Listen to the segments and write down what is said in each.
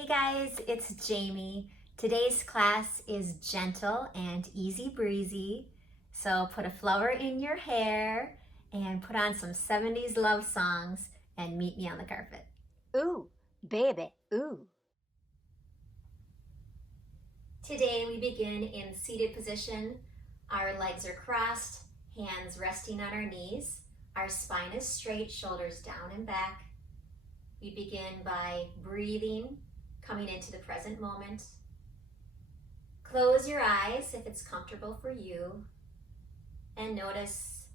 Hey guys, it's Jaime. Today's class is gentle and easy breezy. So put a flower in your hair and put on some 70s love songs and meet me on the carpet. Ooh, baby, ooh. Today we begin in seated position. Our legs are crossed, hands resting on our knees. Our spine is straight, shoulders down and back. We begin by breathing, coming into the present moment. Close your eyes if it's comfortable for you, and notice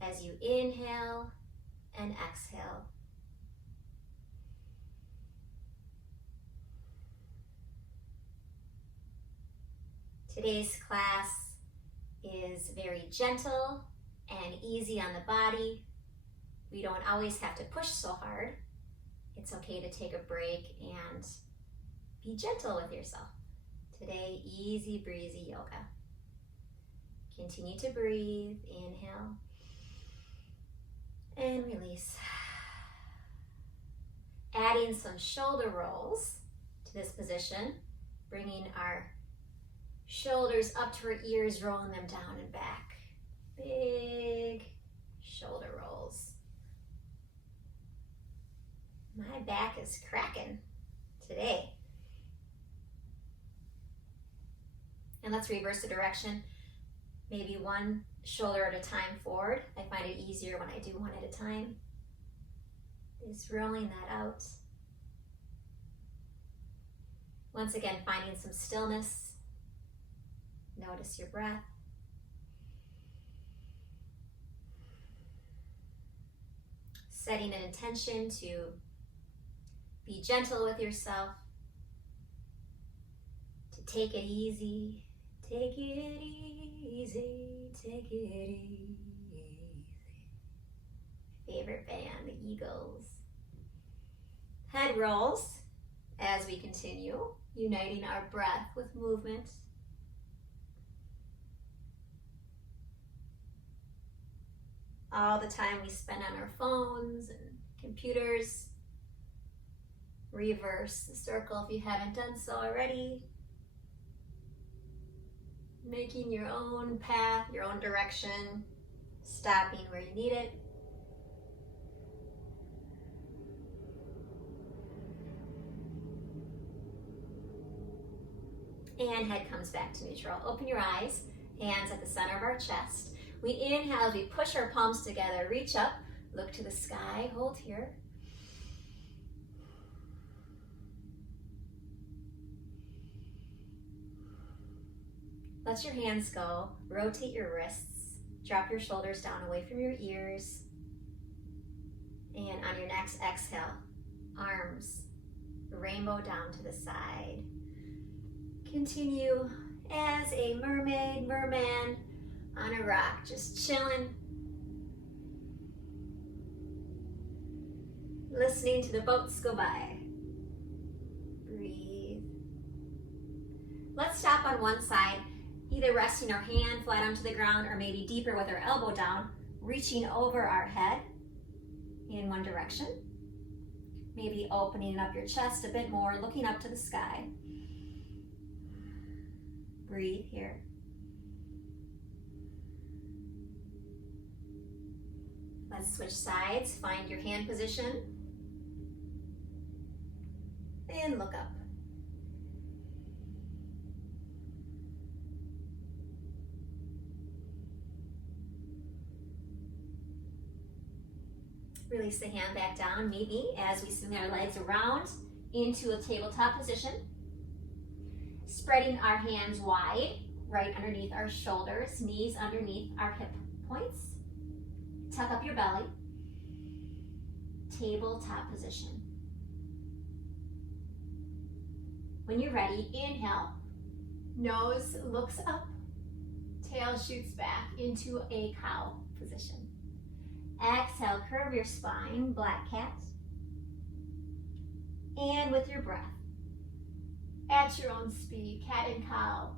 as you inhale and exhale. Today's class is very gentle and easy on the body. We don't always have to push so hard. It's okay to take a break and be gentle with yourself. Today, easy breezy yoga. Continue to breathe, inhale and release. Adding some shoulder rolls to this position, bringing our shoulders up to our ears, rolling them down and back. Big shoulder rolls. My back is cracking today. And let's reverse the direction. Maybe one shoulder at a time forward. I find it easier when I do one at a time. Just rolling that out. Once again, finding some stillness. Notice your breath. Setting an intention to be gentle with yourself, to take it easy, take it easy, take it easy. Favorite band, the Eagles. Head rolls as we continue, uniting our breath with movement. All the time we spend on our phones and computers. Reverse the circle if you haven't done so already. Making your own path, your own direction, stopping where you need it. And head comes back to neutral. Open your eyes, hands at the center of our chest. We inhale as we push our palms together, reach up, look to the sky, hold here. Let your hands go, rotate your wrists, drop your shoulders down away from your ears. And on your next exhale, arms, rainbow down to the side. Continue as a mermaid, merman on a rock, just chilling. Listening to the boats go by. Breathe. Let's stop on one side, either resting our hand flat onto the ground or maybe deeper with our elbow down, reaching over our head in one direction. Maybe opening up your chest a bit more, looking up to the sky. Breathe here. Let's switch sides, find your hand position, and look up. Release the hand back down, meet me as we swing our legs around into a tabletop position. Spreading our hands wide, right underneath our shoulders, knees underneath our hip points. Tuck up your belly. Tabletop position. When you're ready, inhale. Nose looks up. Tail shoots back into a cow position. Exhale, curve your spine, black cat. And with your breath, at your own speed, cat and cow.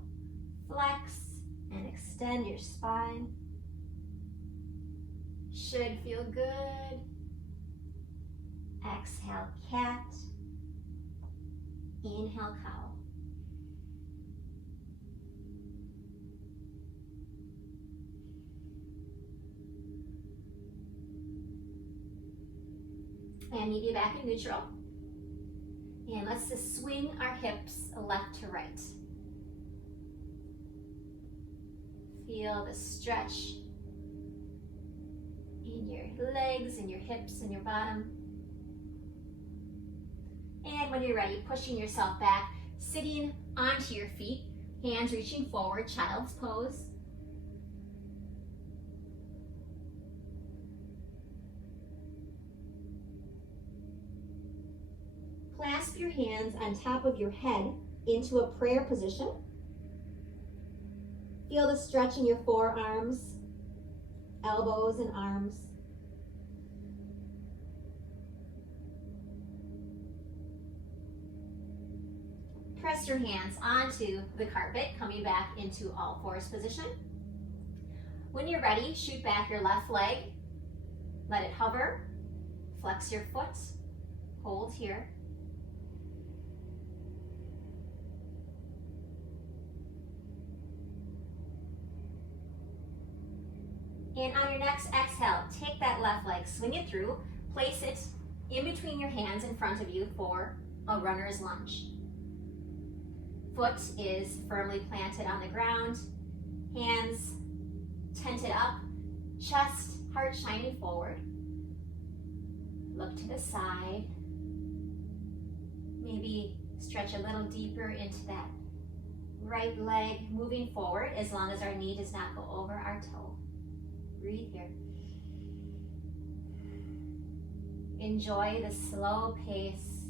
Flex and extend your spine. Should feel good. Exhale, cat. Inhale, cow. And meet you back in neutral. And let's just swing our hips left to right. Feel the stretch in your legs and your hips and your bottom. And when you're ready, pushing yourself back, sitting onto your feet, hands reaching forward, child's pose. Clasp your hands on top of your head into a prayer position. Feel the stretch in your forearms, elbows and arms. Press your hands onto the carpet, coming back into all fours position. When you're ready, shoot back your left leg. Let it hover. Flex your foot. Hold here. And on your next exhale, take that left leg, swing it through, place it in between your hands in front of you for a runner's lunge. Foot is firmly planted on the ground, hands tented up, chest, heart shining forward. Look to the side. Maybe stretch a little deeper into that right leg, moving forward as long as our knee does not go over our toe. Breathe here. Enjoy the slow pace.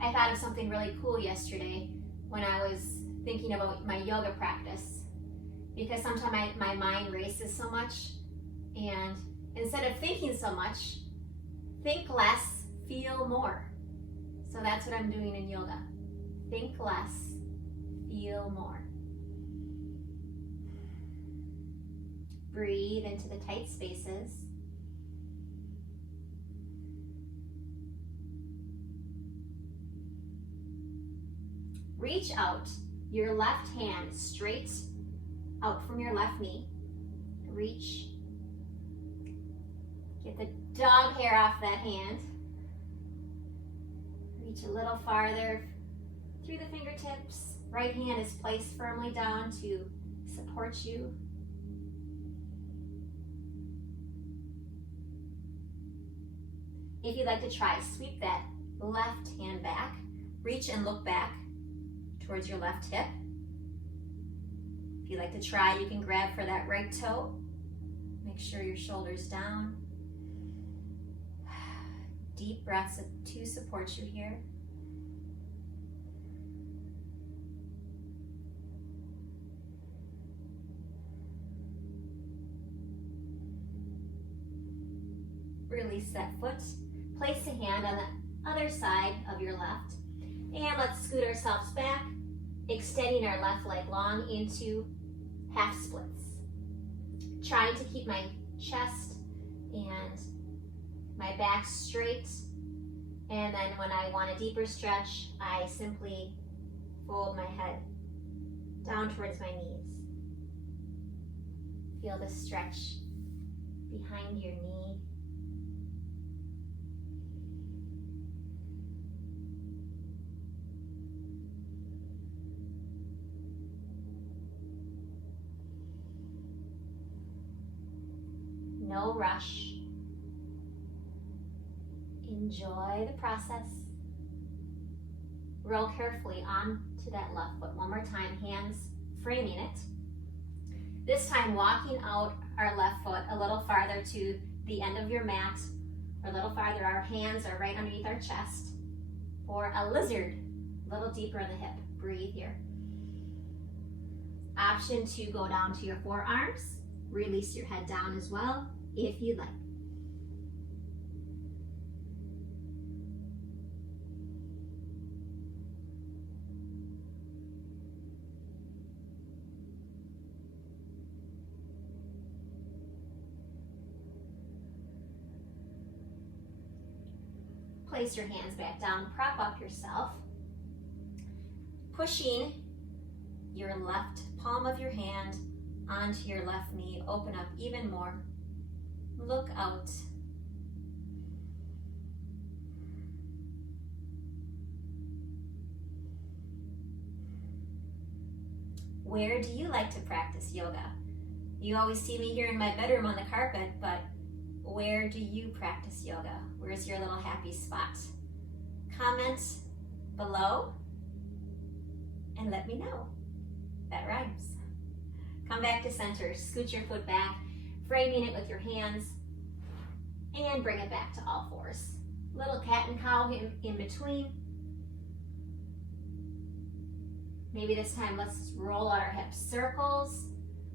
I thought of something really cool yesterday when I was thinking about my yoga practice, because sometimes my mind races so much, and instead of thinking so much, think less, feel more. So that's what I'm doing in yoga. Think less, feel more. Breathe into the tight spaces. Reach out your left hand straight out from your left knee. Reach. Get the dog hair off that hand. Reach a little farther through the fingertips. Right hand is placed firmly down to support you. If you'd like to try, sweep that left hand back. Reach and look back towards your left hip. If you'd like to try, you can grab for that right toe. Make sure your shoulder's down. Deep breaths to support you here. Release that foot. Place a hand on the other side of your left. And let's scoot ourselves back, extending our left leg long into half splits. Trying to keep my chest and my back straight. And then when I want a deeper stretch, I simply fold my head down towards my knees. Feel the stretch behind your knee. No rush. Enjoy the process. Roll carefully onto that left foot. One more time, hands framing it. This time walking out our left foot a little farther to the end of your mat, or a little farther. Our hands are right underneath our chest. For a lizard, a little deeper in the hip. Breathe here. Option to go down to your forearms. Release your head down as well, if you'd like. Place your hands back down, prop up yourself. Pushing your left palm of your hand onto your left knee, open up even more. Look out. Where do you like to practice yoga? You always see me here in my bedroom on the carpet, but where do you practice yoga? Where's your little happy spot? Comment below and let me know. That rhymes. Come back to center, scoot your foot back, framing it with your hands, and bring it back to all fours. Little cat and cow in between. Maybe this time let's roll out our hips. Circles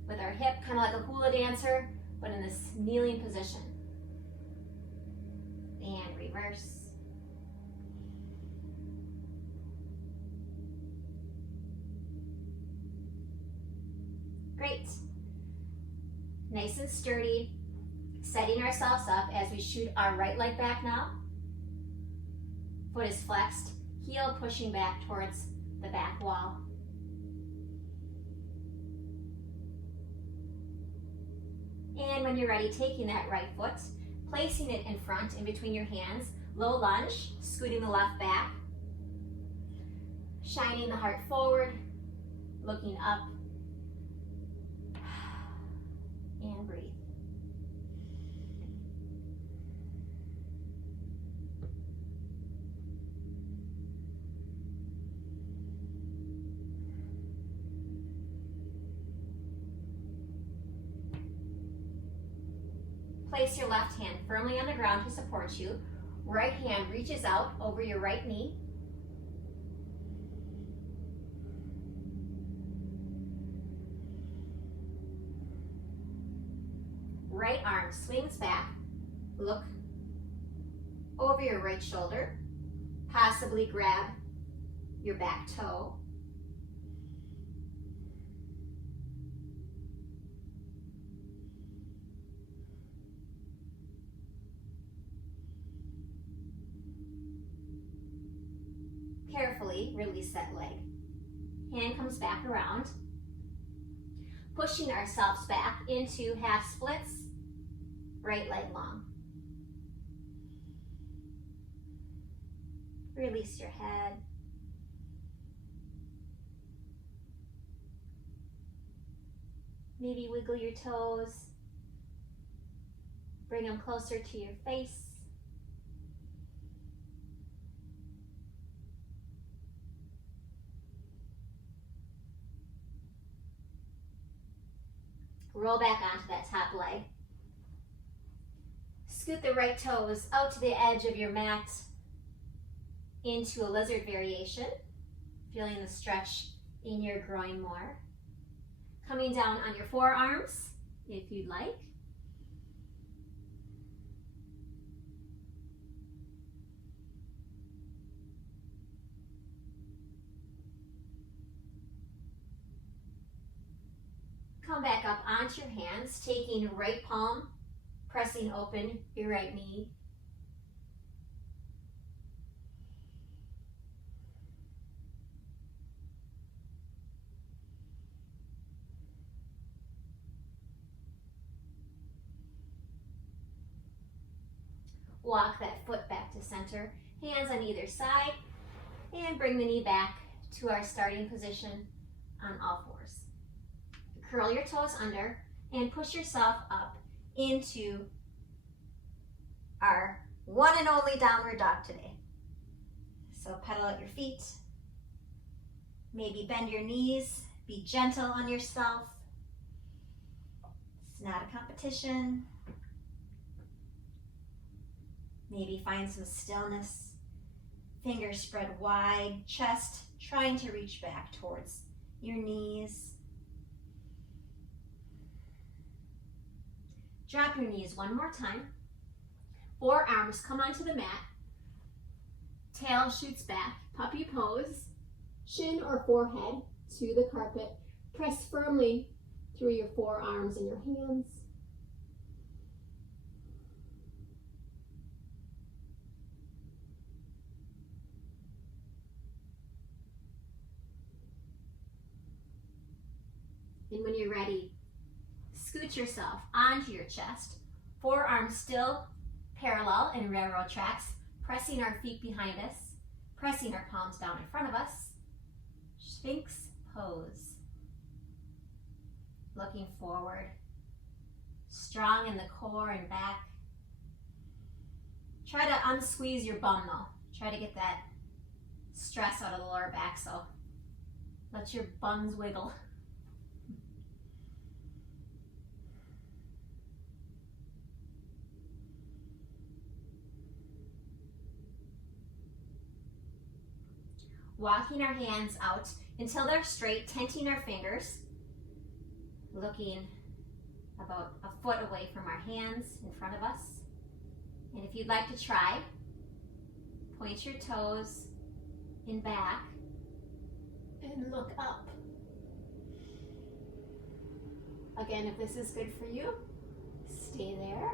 with our hip, kind of like a hula dancer, but in this kneeling position. And reverse. Great. Nice and sturdy. Setting ourselves up as we shoot our right leg back now. Foot is flexed, heel pushing back towards the back wall. And when you're ready, taking that right foot, placing it in front in between your hands, low lunge, scooting the left back, shining the heart forward, looking up, and breathe. Place your left hand firmly on the ground to support you. Right hand reaches out over your right knee. Right arm swings back. Look over your right shoulder. Possibly grab your back toe. Carefully release that leg. Hand comes back around. Pushing ourselves back into half splits, right leg long. Release your head. Maybe wiggle your toes. Bring them closer to your face. Roll back onto that top leg. Scoot the right toes out to the edge of your mat into a lizard variation, feeling the stretch in your groin more. Coming down on your forearms, if you'd like. Come back up onto your hands, taking right palm, pressing open your right knee. Walk that foot back to center, hands on either side, and bring the knee back to our starting position on all fours. Curl your toes under and push yourself up into our one and only downward dog today. So pedal at your feet. Maybe bend your knees. Be gentle on yourself. It's not a competition. Maybe find some stillness. Fingers spread wide, chest trying to reach back towards your knees. Drop your knees one more time. Forearms come onto the mat. Tail shoots back. Puppy pose. Chin or forehead to the carpet. Press firmly through your forearms and your hands. And when you're ready, scoot yourself onto your chest, forearms still parallel in railroad tracks, pressing our feet behind us, pressing our palms down in front of us. Sphinx pose. Looking forward, strong in the core and back. Try to unsqueeze your bum though. Try to get that stress out of the lower back, so let your buns wiggle. Walking our hands out until they're straight, tenting our fingers, looking about a foot away from our hands in front of us. And if you'd like to try, point your toes in back and look up. Again, if this is good for you, stay there.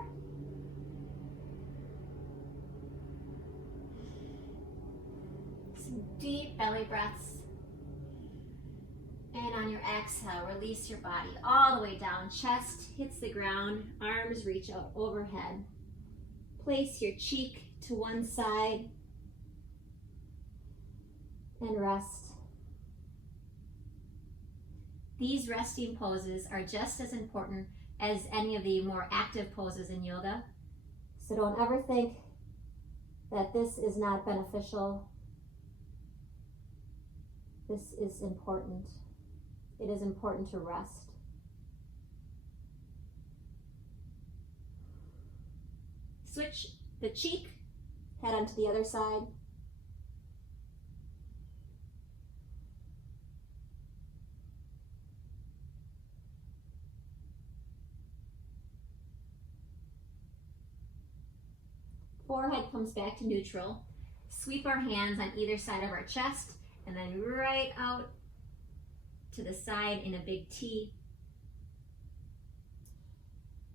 Some deep belly breaths. And on your exhale, release your body all the way down. Chest hits the ground, arms reach out overhead. Place your cheek to one side and rest. These resting poses are just as important as any of the more active poses in yoga. So don't ever think that this is not beneficial. This is important. It is important to rest. Switch the cheek, head onto the other side. Forehead comes back to neutral. Sweep our hands on either side of our chest and then right out to the side in a big T.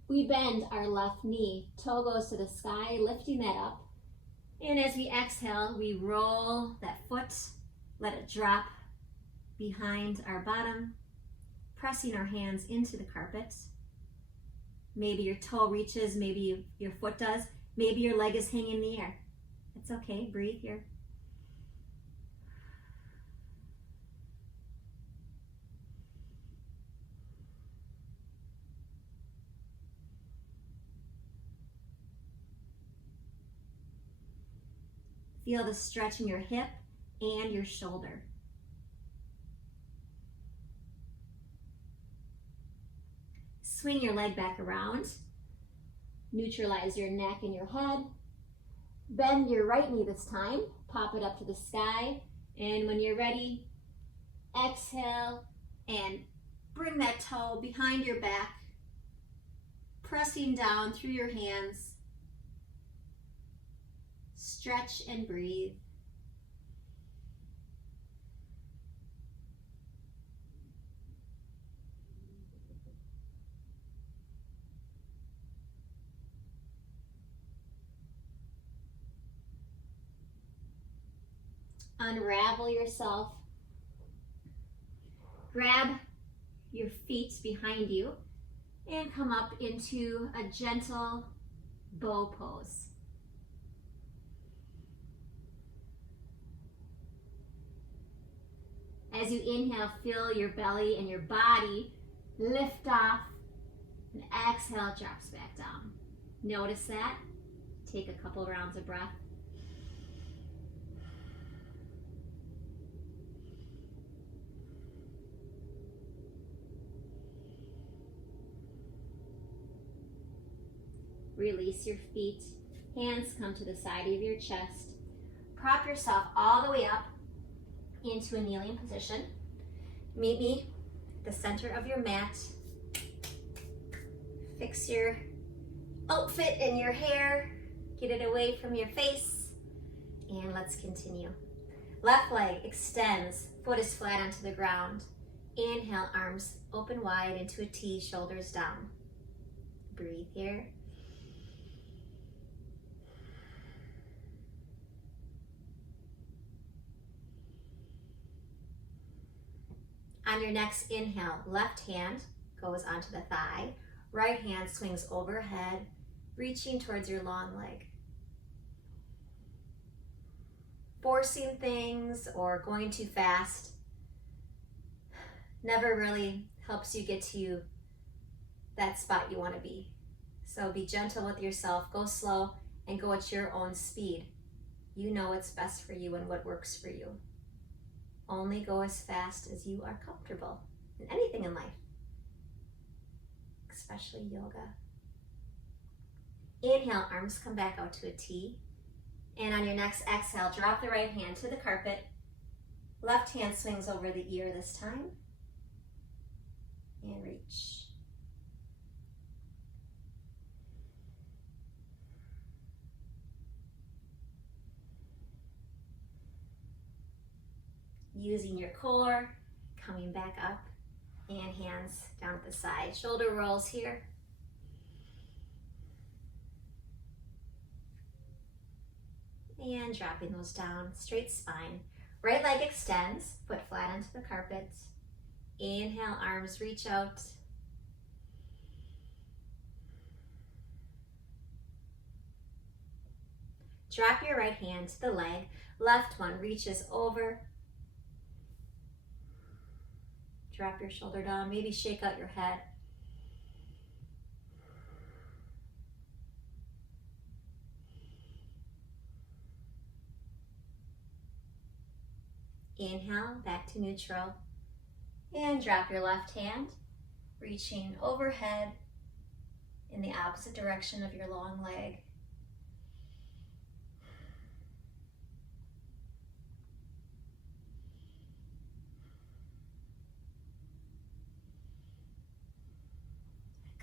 We bend our left knee, toe goes to the sky, lifting that up. And as we exhale, we roll that foot, let it drop behind our bottom, pressing our hands into the carpet. Maybe your toe reaches, maybe your foot does, maybe your leg is hanging in the air. It's okay, breathe here. Feel the stretch in your hip and your shoulder. Swing your leg back around. Neutralize your neck and your head. Bend your right knee this time. Pop it up to the sky. And when you're ready, exhale and bring that toe behind your back, pressing down through your hands. Stretch and breathe. Unravel yourself. Grab your feet behind you and come up into a gentle bow pose. As you inhale, feel your belly and your body lift off, and exhale, drops back down. Notice that. Take a couple rounds of breath. Release your feet. Hands come to the side of your chest. Prop yourself all the way up into a kneeling position. Meet me at the center of your mat. Fix your outfit and your hair. Get it away from your face. And let's continue. Left leg extends, foot is flat onto the ground. Inhale, arms open wide into a T, shoulders down. Breathe here. On your next inhale, left hand goes onto the thigh. Right hand swings overhead, reaching towards your long leg. Forcing things or going too fast never really helps you get to that spot you want to be. So be gentle with yourself, go slow, and go at your own speed. You know what's best for you and what works for you. Only go as fast as you are comfortable in anything in life, especially yoga. Inhale, arms come back out to a T. And on your next exhale, drop the right hand to the carpet. Left hand swings over the ear this time. And reach. Using your core, coming back up, and hands down at the side. Shoulder rolls here. And dropping those down, straight spine. Right leg extends, foot flat onto the carpet. Inhale, arms reach out. Drop your right hand to the leg. Left one reaches over. Drop your shoulder down, maybe shake out your head. Inhale, back to neutral. And drop your left hand, reaching overhead in the opposite direction of your long leg.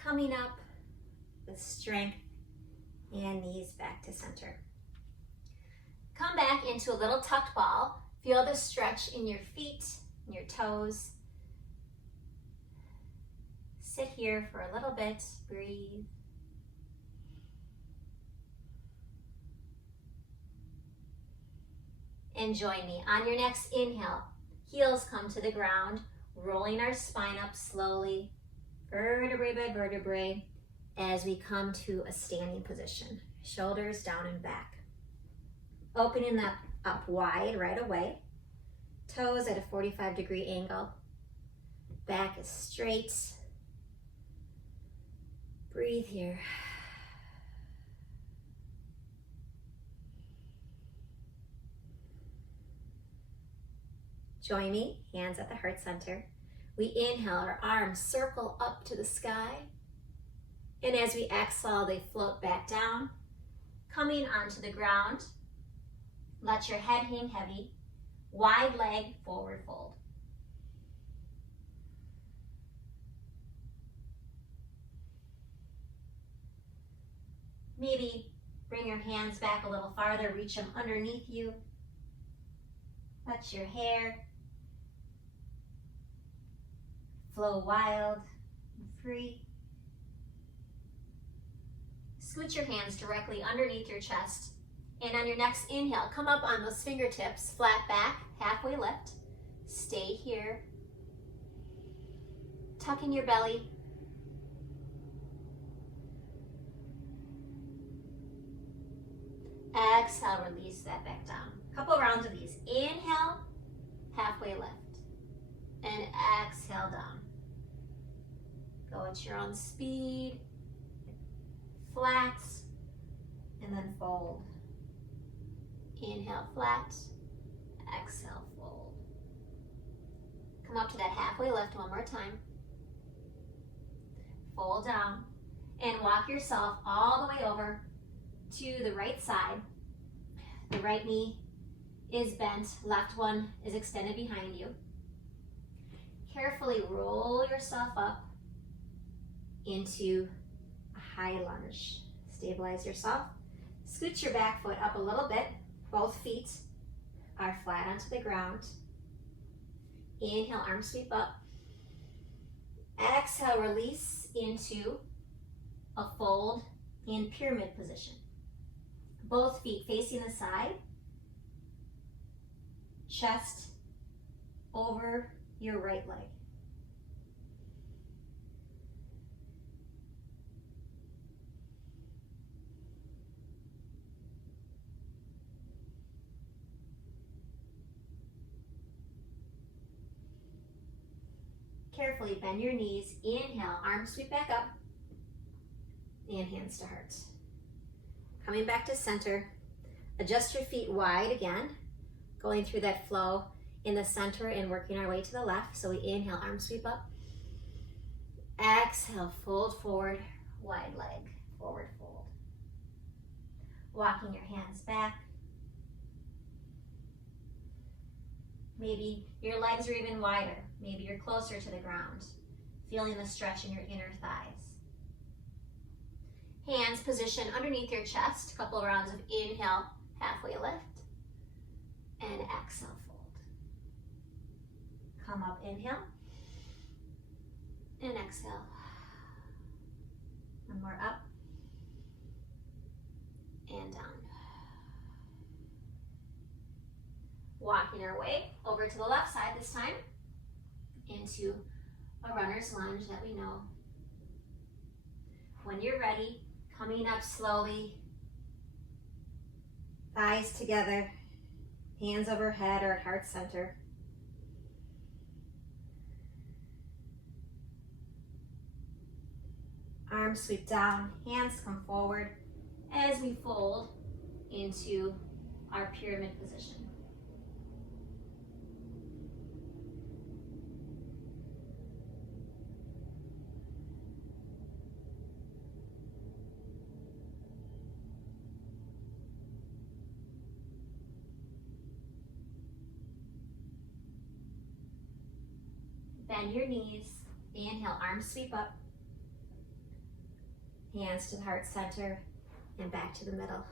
Coming up with strength and knees back to center. Come back into a little tucked ball. Feel the stretch in your feet, in your toes. Sit here for a little bit, breathe. And join me. On your next inhale, heels come to the ground, rolling our spine up slowly, vertebrae by vertebrae, as we come to a standing position. Shoulders down and back. Opening that up wide right away. Toes at a 45-degree angle. Back is straight. Breathe here. Join me, hands at the heart center. We inhale, our arms circle up to the sky. And as we exhale, they float back down, coming onto the ground. Let your head hang heavy. Wide leg, forward fold. Maybe bring your hands back a little farther, reach them underneath you. Let your hair flow wild and free. Scoot your hands directly underneath your chest. And on your next inhale, come up on those fingertips, flat back, halfway lift. Stay here. Tuck in your belly. Exhale, release that back down. Couple rounds of these. Inhale, halfway lift. And exhale down. Go at your own speed. Flat, and then fold. Inhale, flat. Exhale, fold. Come up to that halfway lift one more time. Fold down. And walk yourself all the way over to the right side. The right knee is bent, left one is extended behind you. Carefully roll yourself up into a high lunge. Stabilize yourself. Scoot your back foot up a little bit. Both feet are flat onto the ground. Inhale, arm sweep up. Exhale, release into a fold in pyramid position. Both feet facing the side. Chest over your right leg. carefully bend your knees. Inhale, arms sweep back up. And hands to heart. Coming back to center. Adjust your feet wide again. Going through that flow in the center and working our way to the left. So we inhale, arms sweep up. Exhale, fold forward, wide leg, forward fold. Walking your hands back. Maybe your legs are even wider. Maybe you're closer to the ground. Feeling the stretch in your inner thighs. Hands position underneath your chest. A couple of rounds of inhale, halfway lift. And exhale, fold. Come up, inhale. And exhale. One more up. And down. Walking our way over to the left side this time into a runner's lunge that we know. When you're ready, coming up slowly, thighs together, hands overhead or at heart center. Arms sweep down, hands come forward as we fold into our pyramid position. Bend your knees, inhale, arms sweep up. Hands to the heart center and back to the middle.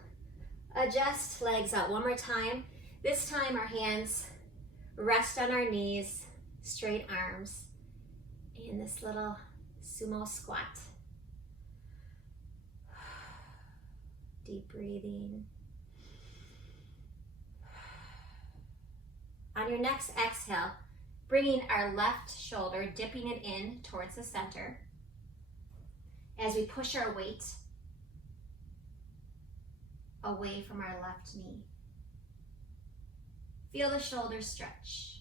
Adjust legs out one more time. This time our hands rest on our knees, straight arms in this little sumo squat. Deep breathing. On your next exhale, bringing our left shoulder, dipping it in towards the center. As we push our weight away from our left knee. Feel the shoulders stretch.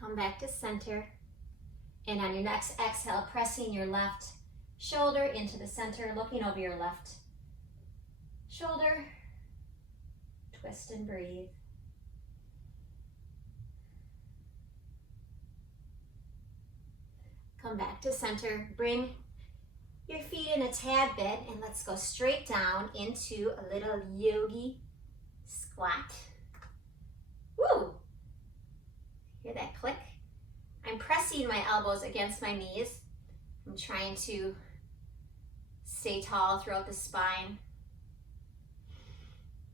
Come back to center. And on your next exhale, pressing your left shoulder into the center, looking over your left shoulder. Twist and breathe. Come back to center. Bring your feet in a tad bit and let's go straight down into a little yogi squat. Woo! Hear that click? I'm pressing my elbows against my knees. I'm trying to stay tall throughout the spine.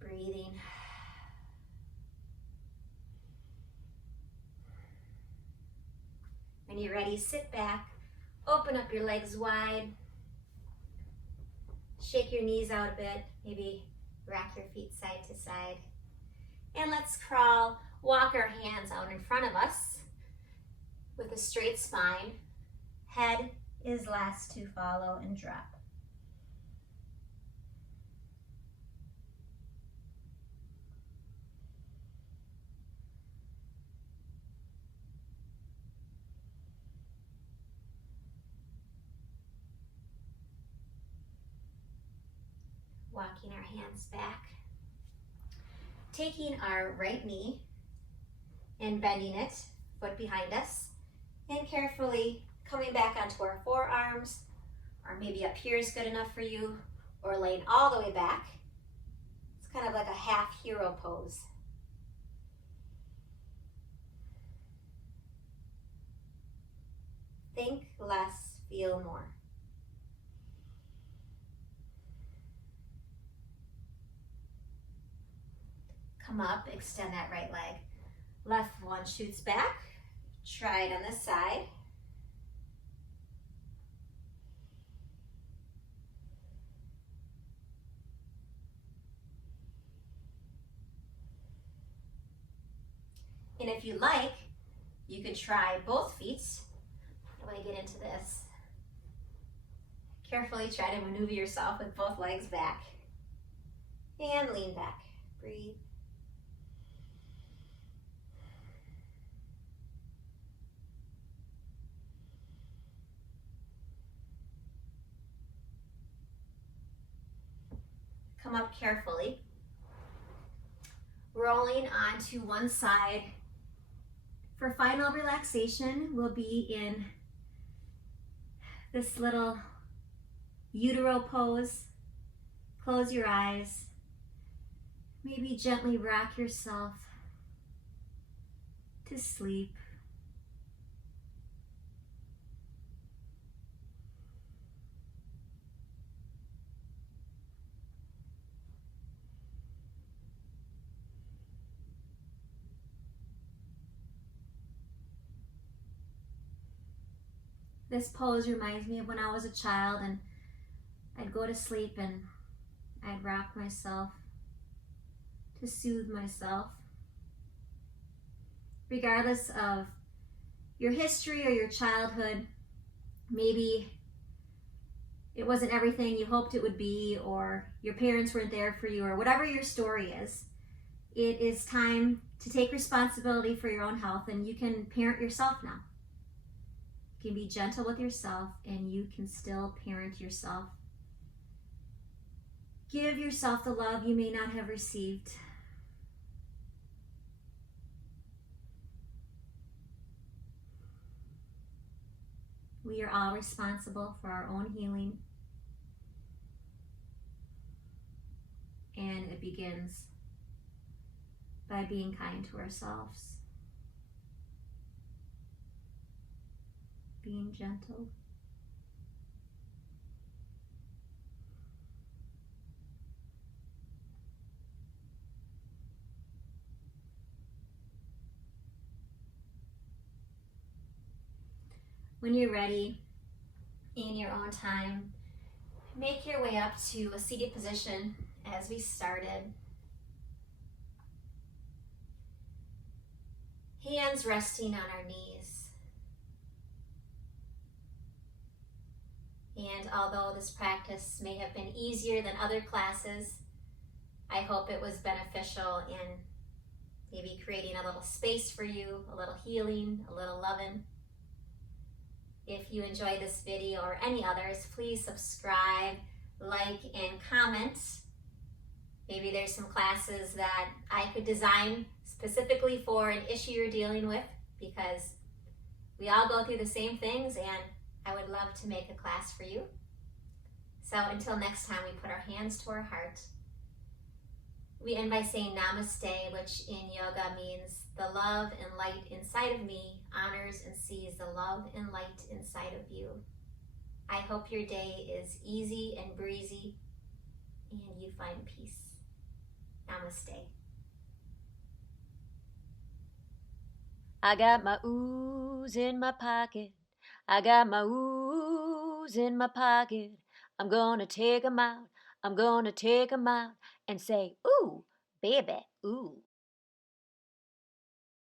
Breathing. When you're ready, sit back, open up your legs wide, shake your knees out a bit, maybe rack your feet side to side. And let's crawl, walk our hands out in front of us with a straight spine. Head is last to follow and drop. Walking our hands back, taking our right knee and bending it, foot behind us, and carefully coming back onto our forearms, or maybe up here is good enough for you, or laying all the way back. It's kind of like a half hero pose. Think less, feel more. Come up, extend that right leg. Left one shoots back. Try it on this side. And if you like, you could try both feet. How do I get into this? Carefully try to maneuver yourself with both legs back. And lean back. Breathe. come up carefully. Rolling onto one side. For final relaxation, we'll be in this little utero pose. Close your eyes. Maybe gently rock yourself to sleep. This pose reminds me of when I was a child and I'd go to sleep and I'd rock myself to soothe myself. Regardless of your history or your childhood, maybe it wasn't everything you hoped it would be, or your parents weren't there for you, or whatever your story is, it is time to take responsibility for your own health, and you can parent yourself now. You can be gentle with yourself and you can still parent yourself. Give yourself the love you may not have received. We are all responsible for our own healing. And it begins by being kind to ourselves. Being gentle. When you're ready, in your own time, make your way up to a seated position as we started. Hands resting on our knees. And although this practice may have been easier than other classes, I hope it was beneficial in maybe creating a little space for you, a little healing, a little loving. If you enjoy this video or any others, please subscribe, like, and comment. Maybe there's some classes that I could design specifically for an issue you're dealing with, because we all go through the same things and I would love to make a class for you. So until next time, we put our hands to our heart. We end by saying namaste, which in yoga means the love and light inside of me honors and sees the love and light inside of you. I hope your day is easy and breezy and you find peace. Namaste. I got my ooze in my pocket. I got my ooze in my pocket. I'm gonna take 'em out. I'm gonna take 'em out and say, ooh, baby, ooh.